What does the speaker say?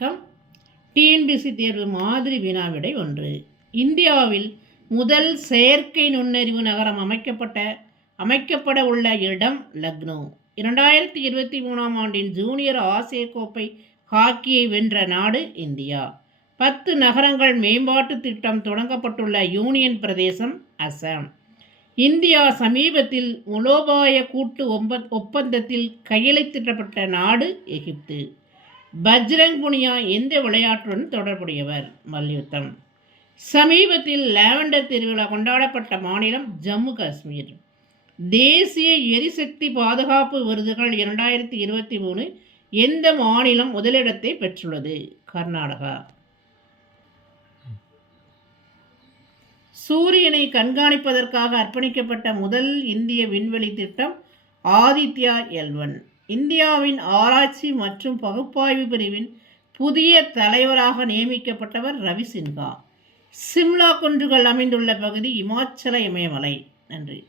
TNPSC தேர்வு மாதிரி வினாவிடை 1. இந்தியாவில் முதல் செயற்கை நுண்ணறிவு நகரம் அமைக்கப்பட உள்ள இடம் லக்னோ. 2023 ஆண்டின் ஜூனியர் ஆசிய கோப்பை ஹாக்கியை வென்ற நாடு இந்தியா. 10 நகரங்கள் மேம்பாட்டு திட்டம் தொடங்கப்பட்டுள்ள யூனியன் பிரதேசம் அசாம். இந்தியா சமீபத்தில் மூலோபாய கூட்டு ஒப்பந்தத்தில் கையெழுத்திடப்பட்ட நாடு எகிப்து. பஜ்ரங் புனியா எந்த விளையாட்டுடன் தொடர்புடையவர்? மல்யுத்தம். சமீபத்தில் லாவெண்டர் திருவிழா கொண்டாடப்பட்ட மாநிலம் ஜம்மு காஷ்மீர். தேசிய எரிசக்தி பாதுகாப்பு விருதுகள் 2023 எந்த மாநிலம் முதலிடத்தை பெற்றுள்ளது? கர்நாடகா. சூரியனை கண்காணிப்பதற்காக அர்ப்பணிக்கப்பட்ட முதல் இந்திய விண்வெளி திட்டம் ஆதித்யா L1. இந்தியாவின் ஆராய்ச்சி மற்றும் பகுப்பாய்வு பிரிவின் புதிய தலைவராக நியமிக்கப்பட்டவர் ரவி சின்ஹா. சிம்லா குன்றுகள் அமைந்துள்ள பகுதி இமாச்சல இமயமலை. நன்றி.